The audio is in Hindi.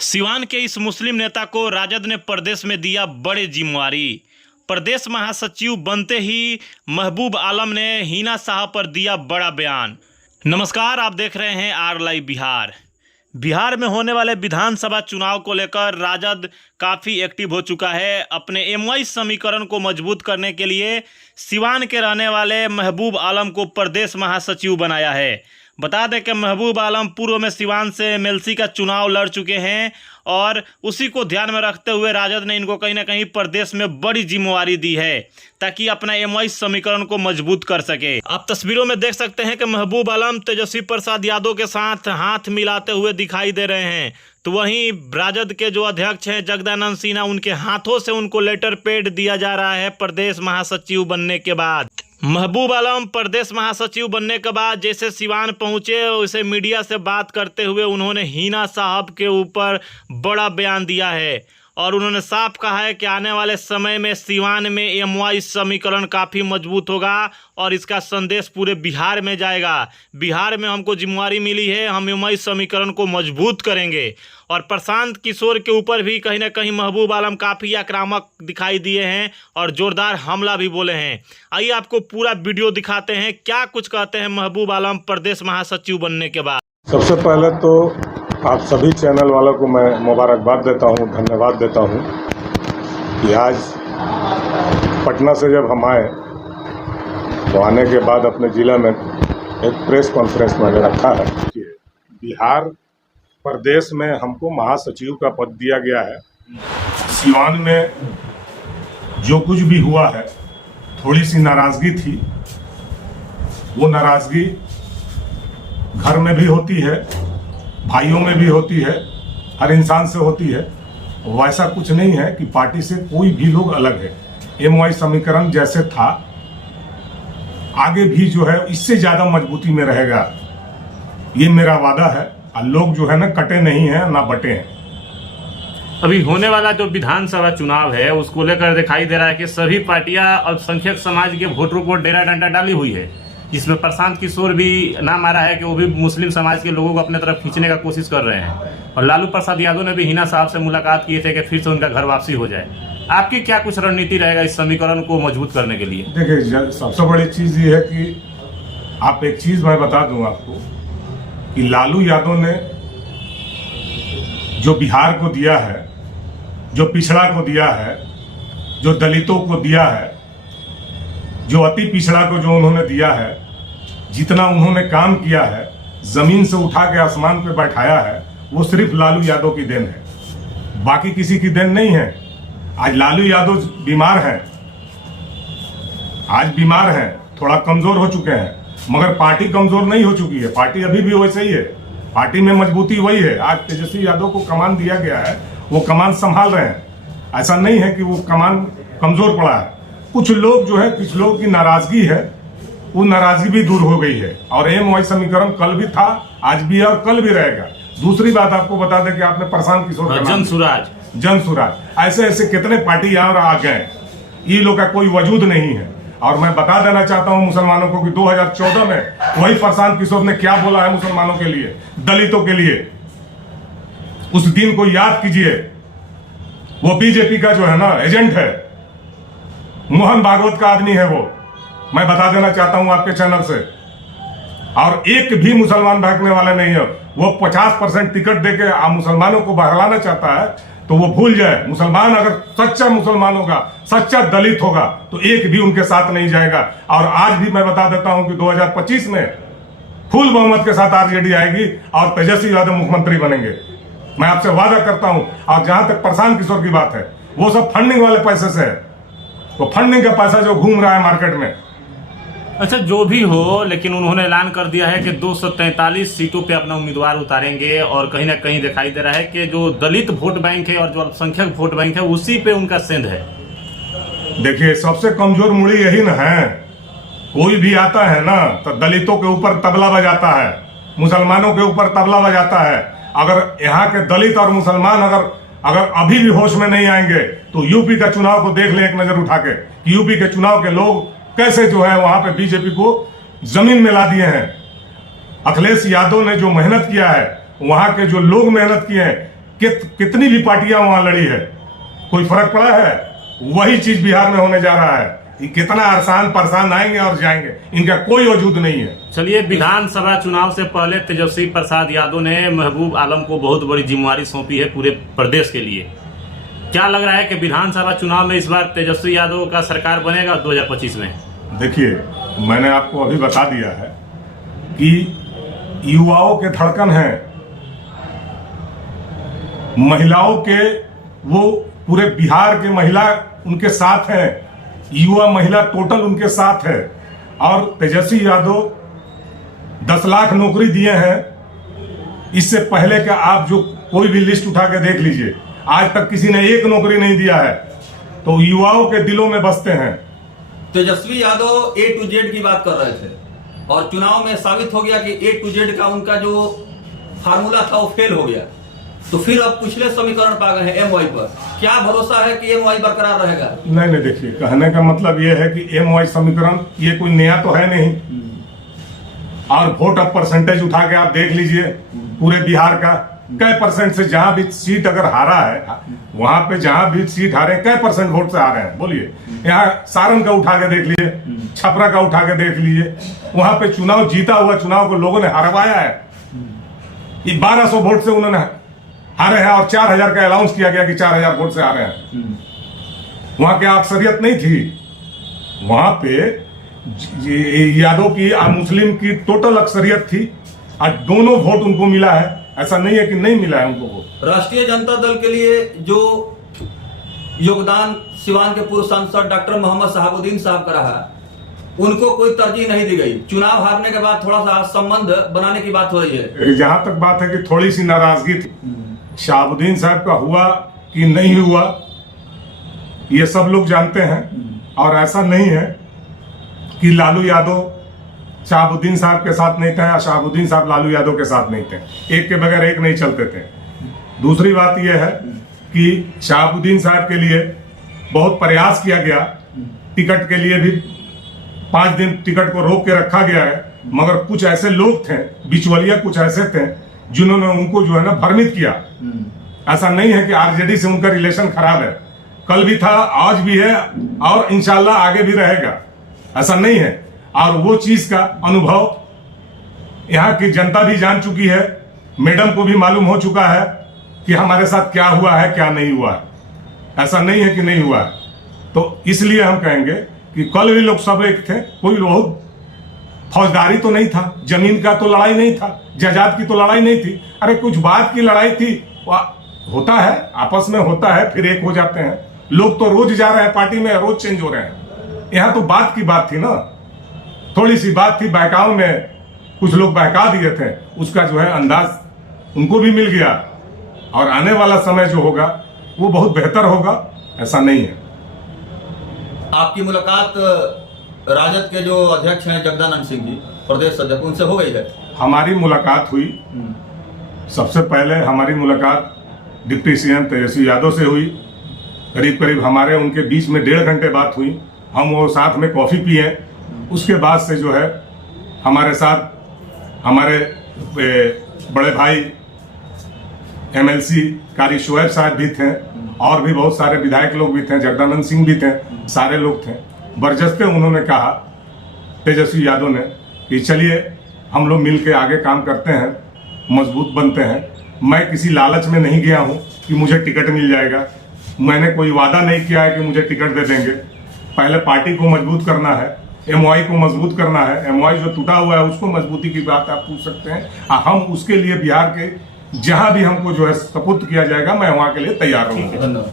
सिवान के इस मुस्लिम नेता को राजद ने प्रदेश में दिया बड़ी जिम्मेवारी। प्रदेश महासचिव बनते ही महबूब आलम ने हिना साहब पर दिया बड़ा बयान। नमस्कार, आप देख रहे हैं आर लाइव बिहार। बिहार में होने वाले विधानसभा चुनाव को लेकर राजद काफ़ी एक्टिव हो चुका है। अपने एमवाई समीकरण को मजबूत करने के लिए सिवान के रहने वाले महबूब आलम को प्रदेश महासचिव बनाया है। बता दें कि महबूब आलम पूर्व में सिवान से एमएलसी का चुनाव लड़ चुके हैं और उसी को ध्यान में रखते हुए राजद ने इनको कहीं ना कहीं प्रदेश में बड़ी जिम्मेवारी दी है ताकि अपना एमवाई समीकरण को मजबूत कर सके। आप तस्वीरों में देख सकते हैं कि महबूब आलम तेजस्वी प्रसाद यादव के साथ हाथ मिलाते हुए दिखाई दे रहे हैं। तो वहीं राजद के जो अध्यक्ष हैं जगदानंद सिन्हा, उनके हाथों से उनको लेटर पैड दिया जा रहा है प्रदेश महासचिव बनने के बाद। महबूब आलम प्रदेश महासचिव बनने के बाद जैसे सिवान पहुंचे, वैसे मीडिया से बात करते हुए उन्होंने हिना साहब के ऊपर बड़ा बयान दिया है और उन्होंने साफ कहा है कि आने वाले समय में सिवान में एमवाई समीकरण काफ़ी मजबूत होगा और इसका संदेश पूरे बिहार में जाएगा। बिहार में हमको जिम्मेवारी मिली है, हम एमवाई समीकरण को मजबूत करेंगे। और प्रशांत किशोर के ऊपर भी कहीं ना कहीं महबूब आलम काफ़ी आक्रामक दिखाई दिए हैं और ज़ोरदार हमला भी बोले हैं। आइए आपको पूरा वीडियो दिखाते हैं, क्या कुछ कहते हैं महबूब आलम प्रदेश महासचिव बनने के बाद। सबसे पहले तो आप सभी चैनल वालों को मैं मुबारकबाद देता हूं, धन्यवाद देता हूं कि आज पटना से जब हम आए तो आने के बाद अपने ज़िला में एक प्रेस कॉन्फ्रेंस मैंने रखा है कि बिहार प्रदेश में हमको महासचिव का पद दिया गया है। सिवान में जो कुछ भी हुआ है, थोड़ी सी नाराज़गी थी। वो नाराज़गी घर में भी होती है, भाइयों में भी होती है, हर इंसान से होती है। वैसा कुछ नहीं है कि पार्टी से कोई भी लोग अलग है। एमवाई समीकरण जैसे था आगे भी जो है इससे ज़्यादा मजबूती में रहेगा, ये मेरा वादा है। और लोग जो है ना कटे नहीं हैं ना बटे हैं। अभी होने वाला जो विधानसभा चुनाव है उसको लेकर दिखाई दे रहा है कि सभी पार्टियां अल्पसंख्यक समाज के वोटरों को डेरा डंडा डाली हुई है, जिसमें प्रशांत किशोर भी नाम आ रहा है कि वो भी मुस्लिम समाज के लोगों को अपने तरफ खींचने का कोशिश कर रहे हैं। और लालू प्रसाद यादव ने भी हिना साहब से मुलाकात किए थे कि फिर से उनका घर वापसी हो जाए। आपकी क्या कुछ रणनीति रहेगा इस समीकरण को मजबूत करने के लिए? देखिए, सबसे बड़ी चीज़ ये है कि आप एक चीज़ मैं बता दूं आपको कि लालू यादव ने जो बिहार को दिया है, जो पिछड़ा को दिया है, जो दलितों को दिया है, जो अति पिछड़ा को जो उन्होंने दिया है, जितना उन्होंने काम किया है, जमीन से उठा के आसमान पे बैठाया है, वो सिर्फ लालू यादव की देन है, बाकी किसी की देन नहीं है। आज लालू यादव बीमार हैं, आज बीमार हैं, थोड़ा कमजोर हो चुके हैं, मगर पार्टी कमजोर नहीं हो चुकी है। पार्टी अभी भी वैसे ही है, पार्टी में मजबूती वही है। आज तेजस्वी यादव को कमान दिया गया है, वो कमान संभाल रहे हैं। ऐसा नहीं है कि वो कमान कमजोर पड़ा है। कुछ लोग जो है, कुछ लोगों की नाराजगी है, वो नाराजगी भी दूर हो गई है। और एमवाई समीकरण कल भी था, आज भी है और कल भी रहेगा। दूसरी बात आपको बता दें कि आपने प्रशांत किशोर जनसुराज ऐसे ऐसे कितने पार्टी यहाँ आ गए, ये लोग का कोई वजूद नहीं है। और मैं बता देना चाहता हूँ मुसलमानों को कि 2014 में वही प्रशांत किशोर ने क्या बोला है मुसलमानों के लिए, दलितों के लिए। उस दिन को याद कीजिए। वो बीजेपी का जो है ना एजेंट है, मोहन भागवत का आदमी है वो। मैं बता देना चाहता हूं आपके चैनल से। और एक भी मुसलमान भागने वाला नहीं है। वो 50% टिकट देके मुसलमानों को बहलाना चाहता है, तो वो भूल जाए। मुसलमान अगर सच्चा मुसलमान होगा, सच्चा दलित होगा, तो एक भी उनके साथ नहीं जाएगा। और आज भी मैं बता देता हूं कि 2025 में फुल बहुमत के साथ आरजेडी आएगी और तेजस्वी यादव मुख्यमंत्री बनेंगे। मैं आपसे वादा करता हूं। और जहां तक प्रशांत किशोर की बात है, वो सब फंडिंग वाले पैसे से है। वो फंडिंग का पैसा जो घूम रहा है मार्केट में। अच्छा, जो भी हो, लेकिन उन्होंने ऐलान कर दिया है कि 243 सीटों पे अपना उम्मीदवार उतारेंगे और कहीं ना कहीं दिखाई दे रहा है कि जो दलित वोट बैंक है और जो अल्पसंख्यक वोट बैंक है उसी पे उनका सेंध है। देखिए, सबसे कमजोर मुड़ी यही ना है। कोई भी आता है ना तो दलितों के ऊपर तबला बजाता है, मुसलमानों के ऊपर तबला बजाता है। अगर यहाँ के दलित और मुसलमान अगर अभी भी होश में नहीं आएंगे तो यूपी का चुनाव को देख ले एक नजर उठा के, यूपी के चुनाव के लोग कैसे जो है वहां पे बीजेपी को जमीन में ला दिए हैं। अखिलेश यादव ने जो मेहनत किया है, वहां के जो लोग मेहनत किए हैं, कितनी भी पार्टियां वहां लड़ी है, कोई फर्क पड़ा है? वही चीज बिहार में होने जा रहा है। ये कितना आसान परेशान आएंगे और जाएंगे, इनका कोई वजूद नहीं है। चलिए, विधानसभा चुनाव से पहले तेजस्वी प्रसाद यादव ने महबूब आलम को बहुत बड़ी जिम्मेवारी सौंपी है पूरे प्रदेश के लिए। क्या लग रहा है कि विधानसभा चुनाव में इस बार तेजस्वी यादव का सरकार बनेगा 2025 में? देखिए, मैंने आपको अभी बता दिया है कि युवाओं के धड़कन है, महिलाओं के, वो पूरे बिहार के महिला उनके साथ है, युवा महिला टोटल उनके साथ है। और तेजस्वी यादव 10 लाख नौकरी दिए हैं। इससे पहले का आप जो कोई भी लिस्ट उठा के देख लीजिए, आज तक किसी ने एक नौकरी नहीं दिया है। तो युवाओं के दिलों में बसते हैं। Tejashwi Yadav A to Z की बात कर रहे थे और चुनाव में साबित हो गया कि A to Z का उनका जो फार्मूला था वो फेल हो गया। तो फिर अब पिछले समीकरण पा गए हैं MY पर। क्या भरोसा है कि MY बरकरार रहेगा? नहीं, देखिए, कहने का मतलब ये है कि MY समीकरण ये कोई नया तो है नहीं। और वोट ऑफ परसेंटेज उठा के आप देख लीजिए पूरे बिहार का, कै परसेंट से जहां भी सीट अगर हारा है, वहां पे जहां भी सीट हारे, कै परसेंट वोट से हारे हैं बोलिए? यहाँ सारण का उठा के देख लीजिए, छपरा का उठा के देख लीजिए, वहां पे चुनाव जीता हुआ चुनाव को लोगों ने हरवाया है। 1200 वोट से उन्होंने हारे हैं और 4000 का अनाउंस किया गया कि 4000 वोट से हारे हैं। वहां क्या अक्सरियत नहीं थी? वहां पे यादव की और मुस्लिम की टोटल अक्सरियत थी और दोनों वोट उनको मिला है। ऐसा नहीं है कि नहीं मिला है उनको वोट। राष्ट्रीय जनता दल के लिए जो योगदान सिवान के पूर्व सांसद डॉक्टर मोहम्मद शहाबुद्दीन साहब का रहा, उनको कोई तरजीह नहीं दी गई। चुनाव हारने के बाद थोड़ा सा संबंध बनाने की बात हो रही है। जहां तक बात है कि थोड़ी सी नाराजगी थी, शहाबुद्दीन साहब का हुआ कि नहीं हुआ ये सब लोग जानते हैं। और ऐसा नहीं है कि लालू यादव शहाबुद्दीन साहब के साथ नहीं थे या शहाबुद्दीन साहब लालू यादव के साथ नहीं थे। एक के बगैर एक नहीं चलते थे। दूसरी बात यह है कि शहाबुद्दीन साहब के लिए बहुत प्रयास किया गया, टिकट के लिए भी 5 दिन टिकट को रोक के रखा गया है, मगर कुछ ऐसे लोग थे, बिचवलिया कुछ ऐसे थे जिन्होंने उनको जो है ना भ्रमित किया। ऐसा नहीं है कि आरजेडी से उनका रिलेशन खराब है, कल भी था, आज भी है और इंशाल्लाह आगे भी रहेगा। ऐसा नहीं है। और वो चीज का अनुभव यहाँ की जनता भी जान चुकी है, मैडम को भी मालूम हो चुका है कि हमारे साथ क्या हुआ है क्या नहीं हुआ है। ऐसा नहीं है कि नहीं हुआ है। तो इसलिए हम कहेंगे कि कल भी लोग सब एक थे, कोई बहुत फौजदारी तो नहीं था, जमीन का तो लड़ाई नहीं था, जायदाद की तो लड़ाई नहीं थी। अरे कुछ बात की लड़ाई थी, होता है, आपस में होता है, फिर एक हो जाते हैं। लोग तो रोज जा रहे हैं पार्टी में, रोज चेंज हो रहे हैं। यहाँ तो बात की बात थी ना, थोड़ी सी बात थी, बहकाव में कुछ लोग बहका दिए थे, उसका जो है अंदाज उनको भी मिल गया। और आने वाला समय जो होगा वो बहुत बेहतर होगा, ऐसा नहीं है। आपकी मुलाकात राजद के जो अध्यक्ष हैं जगदानंद सिंह जी, प्रदेश अध्यक्ष, उनसे हो गई है? हमारी मुलाकात हुई। सबसे पहले हमारी मुलाकात डिप्टी सीएम तेजस्वी यादव से हुई। करीब करीब हमारे उनके बीच में 1.5 घंटे बात हुई। हम वो साथ में कॉफी पिए। उसके बाद से जो है हमारे साथ हमारे बड़े भाई MLC कारी शोएब साहब भी थे और भी बहुत सारे विधायक लोग भी थे, जगदानंद सिंह भी थे, सारे लोग थे। बरजस्ते उन्होंने कहा तेजस्वी यादव ने कि चलिए हम लोग मिल के आगे काम करते हैं, मजबूत बनते हैं। मैं किसी लालच में नहीं गया हूं कि मुझे टिकट मिल जाएगा। मैंने कोई वादा नहीं किया है कि मुझे टिकट दे देंगे। पहले पार्टी को मजबूत करना है, MY को मजबूत करना है। MY जो टूटा हुआ है उसको मजबूती की बात आप पूछ सकते हैं। हम उसके लिए बिहार के जहां भी हमको जो है सपुर्द किया जाएगा, मैं वहां के लिए तैयार रहूंगा। धन्यवाद।